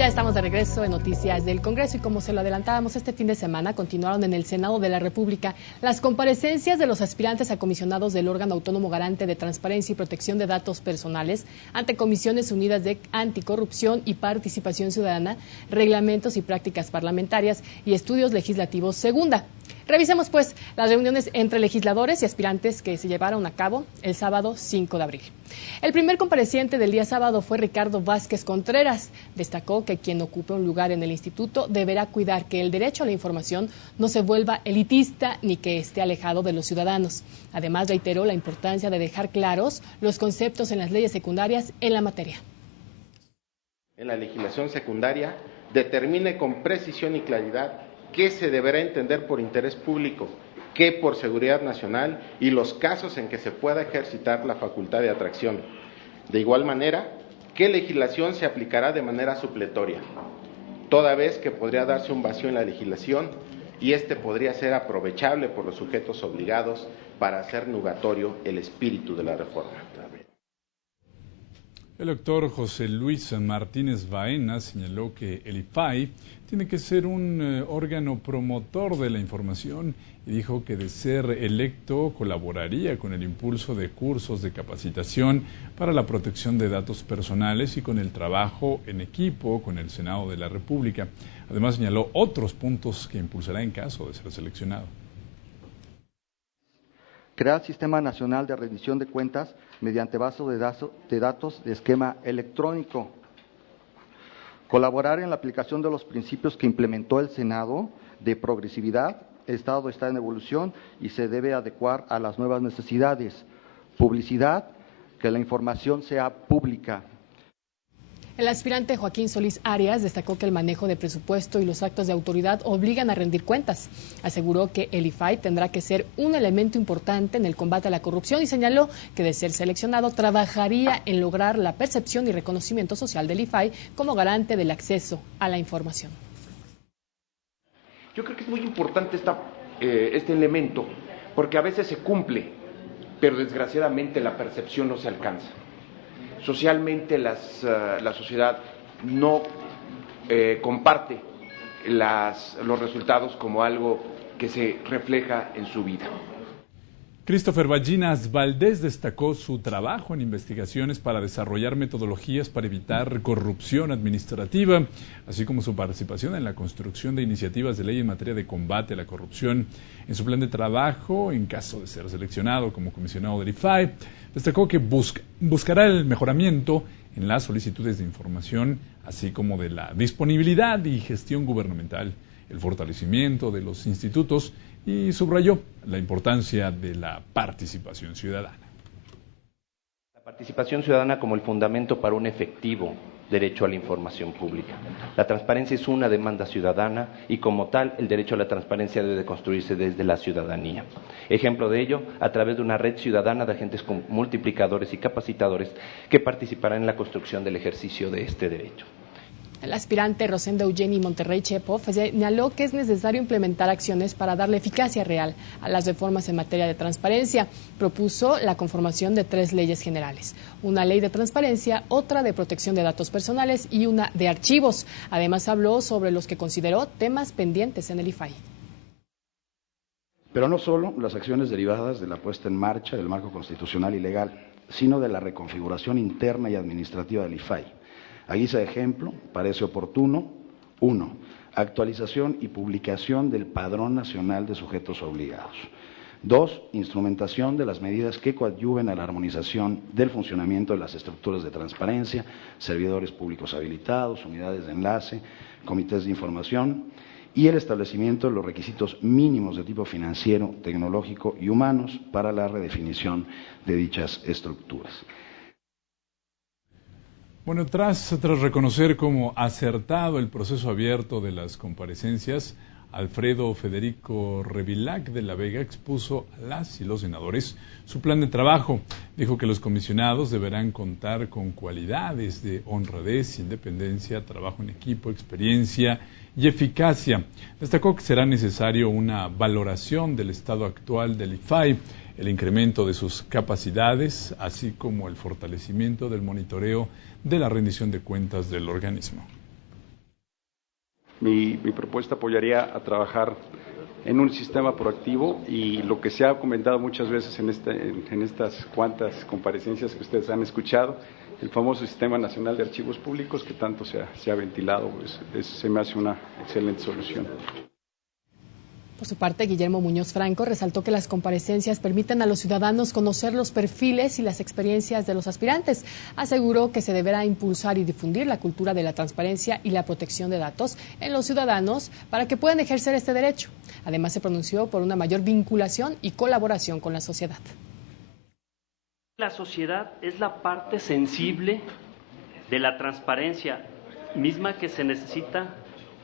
Ya estamos de regreso en Noticias del Congreso y como se lo adelantábamos, este fin de semana continuaron en el Senado de la República las comparecencias de los aspirantes a comisionados del órgano autónomo garante de transparencia y protección de datos personales ante Comisiones Unidas de Anticorrupción y Participación Ciudadana, Reglamentos y Prácticas Parlamentarias y Estudios Legislativos Segunda. Revisemos pues las reuniones entre legisladores y aspirantes que se llevaron a cabo el sábado 5 de abril. El primer compareciente del día sábado fue Ricardo Vázquez Contreras. Destacó que quien ocupe un lugar en el instituto deberá cuidar que el derecho a la información no se vuelva elitista ni que esté alejado de los ciudadanos. Además, reiteró la importancia de dejar claros los conceptos en las leyes secundarias en la materia. En la legislación secundaria determine con precisión y claridad qué se deberá entender por interés público, qué por seguridad nacional y los casos en que se pueda ejercitar la facultad de atracción. De igual manera, qué legislación se aplicará de manera supletoria, toda vez que podría darse un vacío en la legislación y este podría ser aprovechable por los sujetos obligados para hacer nugatorio el espíritu de la reforma. El doctor José Luis Martínez Baena señaló que el IFAI tiene que ser un órgano promotor de la información y dijo que de ser electo colaboraría con el impulso de cursos de capacitación para la protección de datos personales y con el trabajo en equipo con el Senado de la República. Además señaló otros puntos que impulsará en caso de ser seleccionado. Crear Sistema Nacional de Rendición de Cuentas mediante base de datos de esquema electrónico. Colaborar en la aplicación de los principios que implementó el Senado de progresividad. El Estado está en evolución y se debe adecuar a las nuevas necesidades. Publicidad, que la información sea pública. El aspirante Joaquín Solís Arias destacó que el manejo de presupuesto y los actos de autoridad obligan a rendir cuentas. Aseguró que el IFAI tendrá que ser un elemento importante en el combate a la corrupción y señaló que de ser seleccionado trabajaría en lograr la percepción y reconocimiento social del IFAI como garante del acceso a la información. Yo creo que es muy importante este elemento porque a veces se cumple, pero desgraciadamente la percepción no se alcanza. Socialmente la sociedad no comparte los resultados como algo que se refleja en su vida. Christopher Ballinas Valdés destacó su trabajo en investigaciones para desarrollar metodologías para evitar corrupción administrativa, así como su participación en la construcción de iniciativas de ley en materia de combate a la corrupción. En su plan de trabajo, en caso de ser seleccionado como comisionado del IFAI, destacó que buscará el mejoramiento en las solicitudes de información, así como de la disponibilidad y gestión gubernamental, el fortalecimiento de los institutos y subrayó la importancia de la participación ciudadana. La participación ciudadana como el fundamento para un efectivo derecho a la información pública. La transparencia es una demanda ciudadana y como tal el derecho a la transparencia debe de construirse desde la ciudadanía. Ejemplo de ello, a través de una red ciudadana de agentes multiplicadores y capacitadores que participarán en la construcción del ejercicio de este derecho. El aspirante Rosenda Eugeni Monterrey Chepov señaló que es necesario implementar acciones para darle eficacia real a las reformas en materia de transparencia. Propuso la conformación de 3 leyes generales, una ley de transparencia, otra de protección de datos personales y una de archivos. Además habló sobre los que consideró temas pendientes en el IFAI. Pero no solo las acciones derivadas de la puesta en marcha del marco constitucional y legal, sino de la reconfiguración interna y administrativa del IFAI. A guisa de ejemplo, parece oportuno, 1. Actualización y publicación del Padrón Nacional de Sujetos Obligados. 2. Instrumentación de las medidas que coadyuven a la armonización del funcionamiento de las estructuras de transparencia, servidores públicos habilitados, unidades de enlace, comités de información y el establecimiento de los requisitos mínimos de tipo financiero, tecnológico y humanos para la redefinición de dichas estructuras. Bueno, tras reconocer como acertado el proceso abierto de las comparecencias, Alfredo Federico Revillac de la Vega expuso a las y los senadores su plan de trabajo. Dijo que los comisionados deberán contar con cualidades de honradez, independencia, trabajo en equipo, experiencia y eficacia. Destacó que será necesario una valoración del estado actual del IFAI, el incremento de sus capacidades, así como el fortalecimiento del monitoreo de la rendición de cuentas del organismo. Mi propuesta apoyaría a trabajar en un sistema proactivo y lo que se ha comentado muchas veces en estas cuantas comparecencias que ustedes han escuchado, el famoso Sistema Nacional de Archivos Públicos que tanto se ha ventilado, pues, se me hace una excelente solución. Por su parte, Guillermo Muñoz Franco resaltó que las comparecencias permiten a los ciudadanos conocer los perfiles y las experiencias de los aspirantes. Aseguró que se deberá impulsar y difundir la cultura de la transparencia y la protección de datos en los ciudadanos para que puedan ejercer este derecho. Además, se pronunció por una mayor vinculación y colaboración con la sociedad. La sociedad es la parte sensible de la transparencia misma que se necesita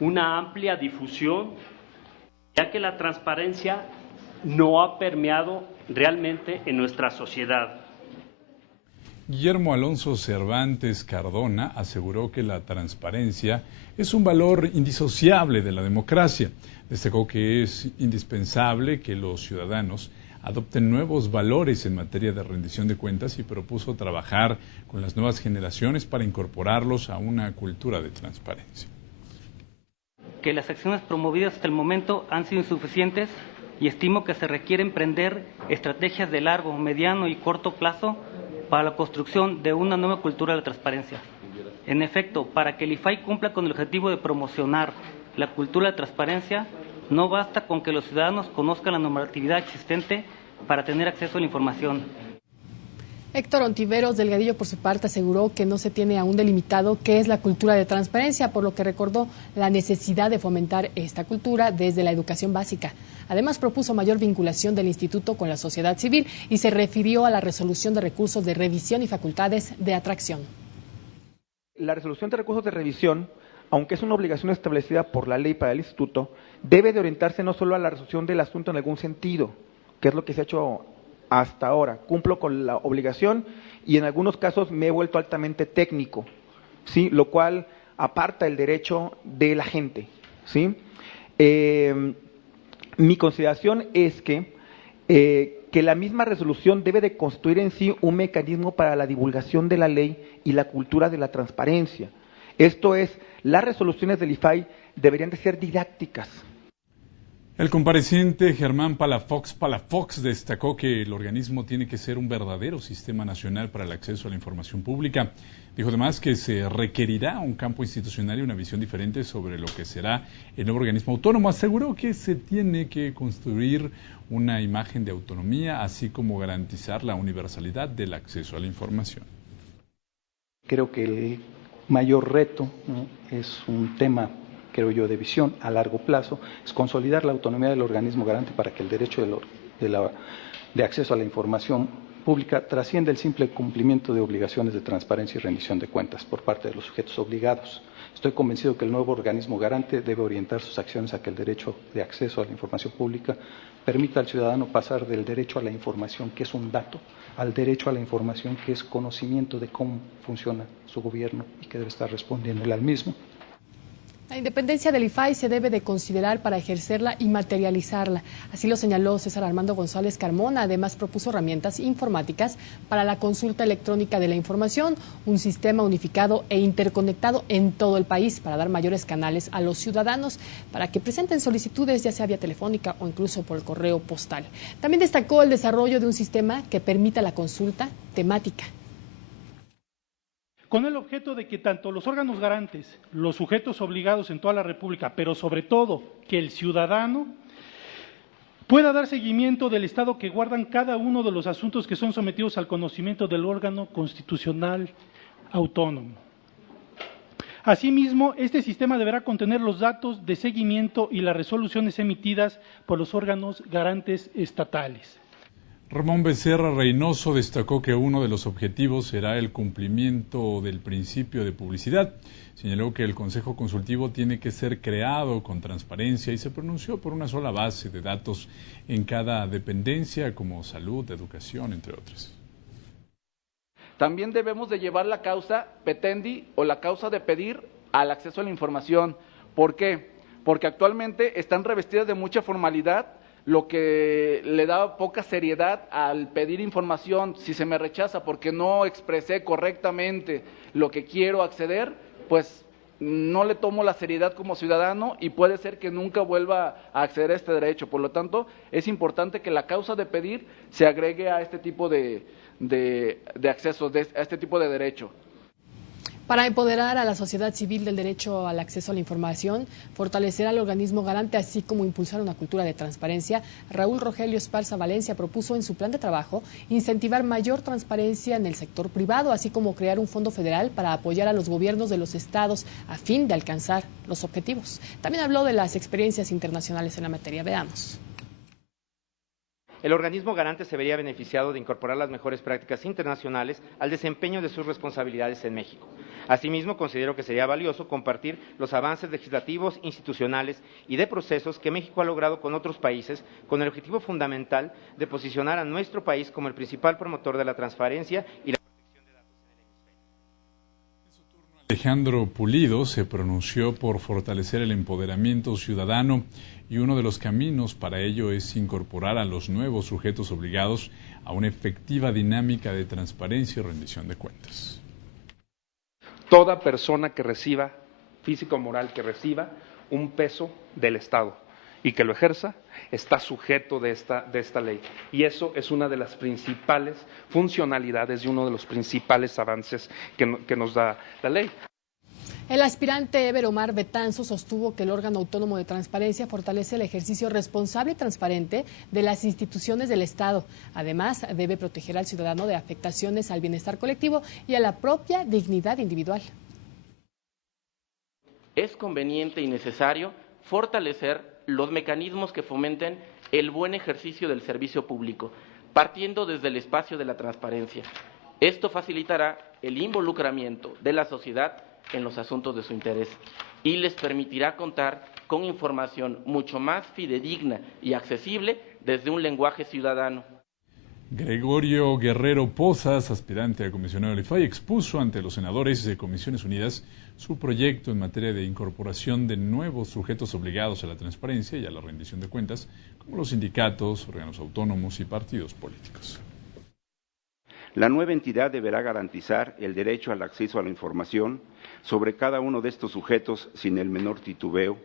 una amplia difusión, ya que la transparencia no ha permeado realmente en nuestra sociedad. Guillermo Alonso Cervantes Cardona aseguró que la transparencia es un valor indisociable de la democracia. Destacó que es indispensable que los ciudadanos adopten nuevos valores en materia de rendición de cuentas y propuso trabajar con las nuevas generaciones para incorporarlos a una cultura de transparencia. Que las acciones promovidas hasta el momento han sido insuficientes y estimo que se requiere emprender estrategias de largo, mediano y corto plazo para la construcción de una nueva cultura de la transparencia. En efecto, para que el IFAI cumpla con el objetivo de promocionar la cultura de transparencia, no basta con que los ciudadanos conozcan la normatividad existente para tener acceso a la información. Héctor Ontiveros Delgadillo, por su parte, aseguró que no se tiene aún delimitado qué es la cultura de transparencia, por lo que recordó la necesidad de fomentar esta cultura desde la educación básica. Además, propuso mayor vinculación del instituto con la sociedad civil y se refirió a la resolución de recursos de revisión y facultades de atracción. La resolución de recursos de revisión, aunque es una obligación establecida por la ley para el instituto, debe de orientarse no solo a la resolución del asunto en algún sentido, que es lo que se ha hecho hasta ahora. Cumplo con la obligación y en algunos casos me he vuelto altamente técnico, ¿sí? Lo cual aparta el derecho de la gente, ¿sí? Mi consideración es que la misma resolución debe de constituir en sí un mecanismo para la divulgación de la ley y la cultura de la transparencia. Esto es, las resoluciones del IFAI deberían de ser didácticas. El compareciente Germán Palafox destacó que el organismo tiene que ser un verdadero sistema nacional para el acceso a la información pública. Dijo además que se requerirá un campo institucional y una visión diferente sobre lo que será el nuevo organismo autónomo. Aseguró que se tiene que construir una imagen de autonomía, así como garantizar la universalidad del acceso a la información. Creo que el mayor reto, ¿no?, es un tema, creo yo, de visión a largo plazo, es consolidar la autonomía del organismo garante para que el derecho de acceso a la información pública trascienda el simple cumplimiento de obligaciones de transparencia y rendición de cuentas por parte de los sujetos obligados. Estoy convencido que el nuevo organismo garante debe orientar sus acciones a que el derecho de acceso a la información pública permita al ciudadano pasar del derecho a la información, que es un dato, al derecho a la información, que es conocimiento de cómo funciona su gobierno y que debe estar respondiéndole al mismo. La independencia del IFAI se debe de considerar para ejercerla y materializarla. Así lo señaló César Armando González Carmona. Además, propuso herramientas informáticas para la consulta electrónica de la información, un sistema unificado e interconectado en todo el país para dar mayores canales a los ciudadanos para que presenten solicitudes, ya sea vía telefónica o incluso por el correo postal. También destacó el desarrollo de un sistema que permita la consulta temática, con el objeto de que tanto los órganos garantes, los sujetos obligados en toda la República, pero sobre todo que el ciudadano pueda dar seguimiento del estado que guardan cada uno de los asuntos que son sometidos al conocimiento del órgano constitucional autónomo. Asimismo, este sistema deberá contener los datos de seguimiento y las resoluciones emitidas por los órganos garantes estatales. Ramón Becerra Reynoso destacó que uno de los objetivos será el cumplimiento del principio de publicidad. Señaló que el Consejo Consultivo tiene que ser creado con transparencia y se pronunció por una sola base de datos en cada dependencia, como salud, educación, entre otras. También debemos de llevar la causa petendi o la causa de pedir al acceso a la información. ¿Por qué? Porque actualmente están revestidas de mucha formalidad, lo que le da poca seriedad al pedir información. Si se me rechaza porque no expresé correctamente lo que quiero acceder, pues no le tomo la seriedad como ciudadano y puede ser que nunca vuelva a acceder a este derecho. Por lo tanto, es importante que la causa de pedir se agregue a este tipo de acceso, a este tipo de derecho. Para empoderar a la sociedad civil del derecho al acceso a la información, fortalecer al organismo garante, así como impulsar una cultura de transparencia, Raúl Rogelio Esparza Valencia propuso en su plan de trabajo incentivar mayor transparencia en el sector privado, así como crear un fondo federal para apoyar a los gobiernos de los estados a fin de alcanzar los objetivos. También habló de las experiencias internacionales en la materia. Veamos. El organismo garante se vería beneficiado de incorporar las mejores prácticas internacionales al desempeño de sus responsabilidades en México. Asimismo, considero que sería valioso compartir los avances legislativos, institucionales y de procesos que México ha logrado con otros países, con el objetivo fundamental de posicionar a nuestro país como el principal promotor de la transparencia y la protección de datos en el hemisferio. Alejandro Pulido se pronunció por fortalecer el empoderamiento ciudadano y uno de los caminos para ello es incorporar a los nuevos sujetos obligados a una efectiva dinámica de transparencia y rendición de cuentas. Toda persona que reciba, físico o moral, que reciba un peso del Estado y que lo ejerza, está sujeto de esta ley. Y eso es una de las principales funcionalidades y uno de los principales avances que nos da la ley. El aspirante Ever Omar Betanzo sostuvo que el órgano autónomo de transparencia fortalece el ejercicio responsable y transparente de las instituciones del Estado. Además, debe proteger al ciudadano de afectaciones al bienestar colectivo y a la propia dignidad individual. Es conveniente y necesario fortalecer los mecanismos que fomenten el buen ejercicio del servicio público, partiendo desde el espacio de la transparencia. Esto facilitará el involucramiento de la sociedad en los asuntos de su interés y les permitirá contar con información mucho más fidedigna y accesible desde un lenguaje ciudadano. Gregorio Guerrero Pozas, aspirante a comisionado del IFAI, expuso ante los senadores de Comisiones Unidas su proyecto en materia de incorporación de nuevos sujetos obligados a la transparencia y a la rendición de cuentas, como los sindicatos, órganos autónomos y partidos políticos. La nueva entidad deberá garantizar el derecho al acceso a la información sobre cada uno de estos sujetos sin el menor titubeo,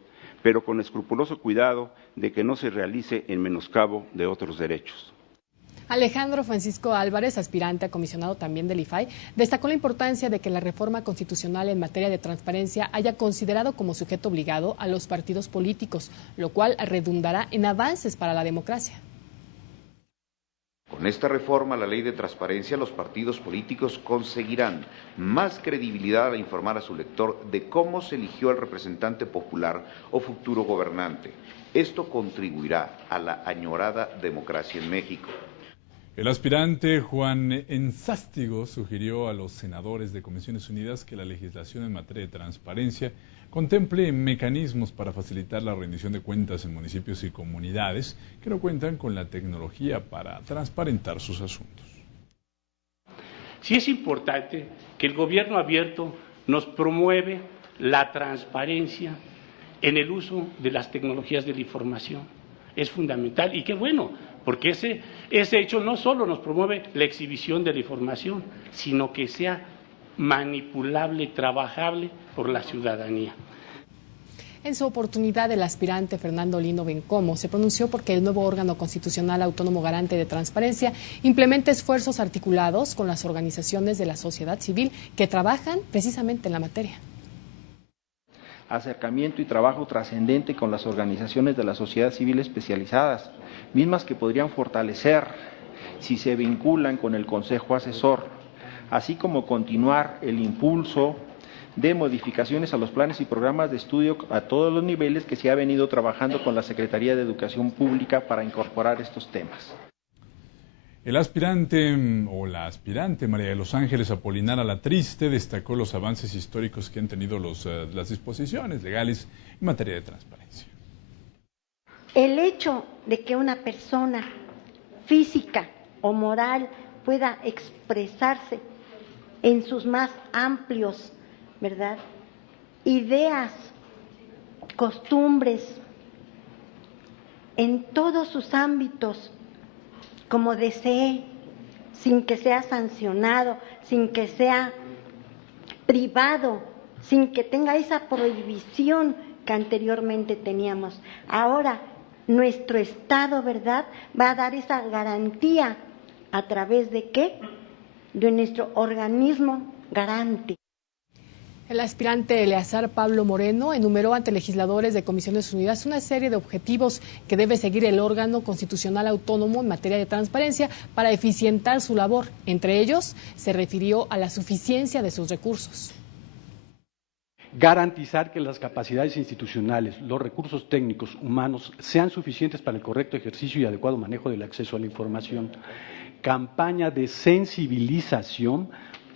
pero con escrupuloso cuidado de que no se realice en menoscabo de otros derechos. Alejandro Francisco Álvarez, aspirante a comisionado también del IFAI, destacó la importancia de que la reforma constitucional en materia de transparencia haya considerado como sujeto obligado a los partidos políticos, lo cual redundará en avances para la democracia. Con esta reforma a la ley de transparencia, los partidos políticos conseguirán más credibilidad al informar a su lector de cómo se eligió al representante popular o futuro gobernante. Esto contribuirá a la añorada democracia en México. El aspirante Juan Enzástigo sugirió a los senadores de Comisiones Unidas que la legislación en materia de transparencia contemple mecanismos para facilitar la rendición de cuentas en municipios y comunidades que no cuentan con la tecnología para transparentar sus asuntos. Sí es importante que el gobierno abierto nos promueve la transparencia en el uso de las tecnologías de la información. Es fundamental y qué bueno, porque ese hecho no solo nos promueve la exhibición de la información, sino que sea manipulable, trabajable por la ciudadanía. En su oportunidad, el aspirante Fernando Lino Bencomo se pronunció porque el nuevo órgano constitucional autónomo garante de transparencia implemente esfuerzos articulados con las organizaciones de la sociedad civil que trabajan precisamente en la materia. Acercamiento y trabajo trascendente con las organizaciones de la sociedad civil especializadas, mismas que podrían fortalecer si se vinculan con el Consejo Asesor, así como continuar el impulso de modificaciones a los planes y programas de estudio a todos los niveles que se ha venido trabajando con la Secretaría de Educación Pública para incorporar estos temas. El aspirante o la aspirante María de los Ángeles Apolinar Alatriste destacó los avances históricos que han tenido las disposiciones legales en materia de transparencia. El hecho de que una persona física o moral pueda expresarse en sus más amplios, ¿verdad?, ideas, costumbres, en todos sus ámbitos, como desee, sin que sea sancionado, sin que sea privado sin que tenga esa prohibición que anteriormente teníamos. Ahora, nuestro Estado, ¿verdad?, va a dar esa garantía a través de ¿qué? De nuestro organismo garante. El aspirante Eleazar Pablo Moreno enumeró ante legisladores de Comisiones Unidas una serie de objetivos que debe seguir el órgano constitucional autónomo en materia de transparencia para eficientar su labor. Entre ellos, se refirió a la suficiencia de sus recursos. Garantizar que las capacidades institucionales, los recursos técnicos, humanos, sean suficientes para el correcto ejercicio y adecuado manejo del acceso a la información. Campaña de sensibilización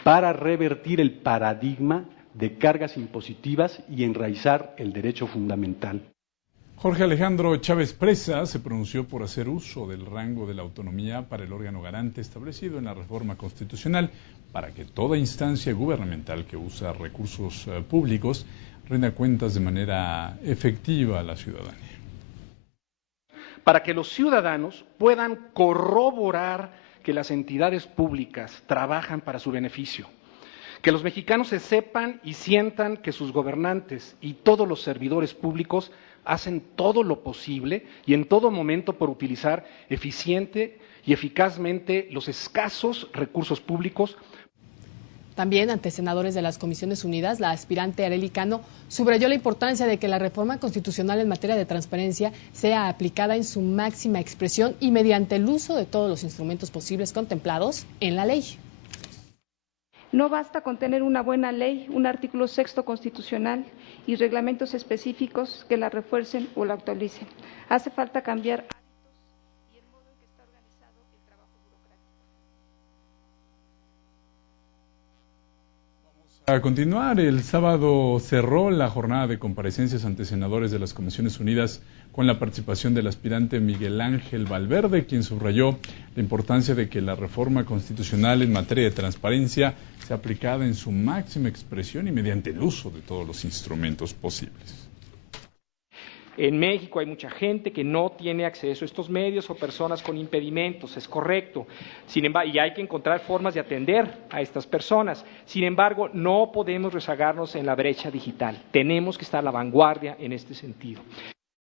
para revertir el paradigma de cargas impositivas y enraizar el derecho fundamental. Jorge Alejandro Chávez Presa se pronunció por hacer uso del rango de la autonomía para el órgano garante establecido en la reforma constitucional para que toda instancia gubernamental que usa recursos públicos rinda cuentas de manera efectiva a la ciudadanía. Para que los ciudadanos puedan corroborar que las entidades públicas trabajan para su beneficio. Que los mexicanos se sepan y sientan que sus gobernantes y todos los servidores públicos hacen todo lo posible y en todo momento por utilizar eficiente y eficazmente los escasos recursos públicos. También ante senadores de las Comisiones Unidas, la aspirante Arely Cano subrayó la importancia de que la reforma constitucional en materia de transparencia sea aplicada en su máxima expresión y mediante el uso de todos los instrumentos posibles contemplados en la ley. No basta con tener una buena ley, un artículo 6º constitucional y reglamentos específicos que la refuercen o la actualicen. Hace falta cambiar hábitos y el modo en que está organizado el trabajo burocrático. A continuar, el sábado cerró la jornada de comparecencias ante senadores de las Comisiones Unidas con la participación del aspirante Miguel Ángel Valverde, quien subrayó la importancia de que la reforma constitucional en materia de transparencia sea aplicada en su máxima expresión y mediante el uso de todos los instrumentos posibles. En México hay mucha gente que no tiene acceso a estos medios o personas con impedimentos, es correcto. Sin embargo, y hay que encontrar formas de atender a estas personas. Sin embargo, no podemos rezagarnos en la brecha digital. Tenemos que estar a la vanguardia en este sentido.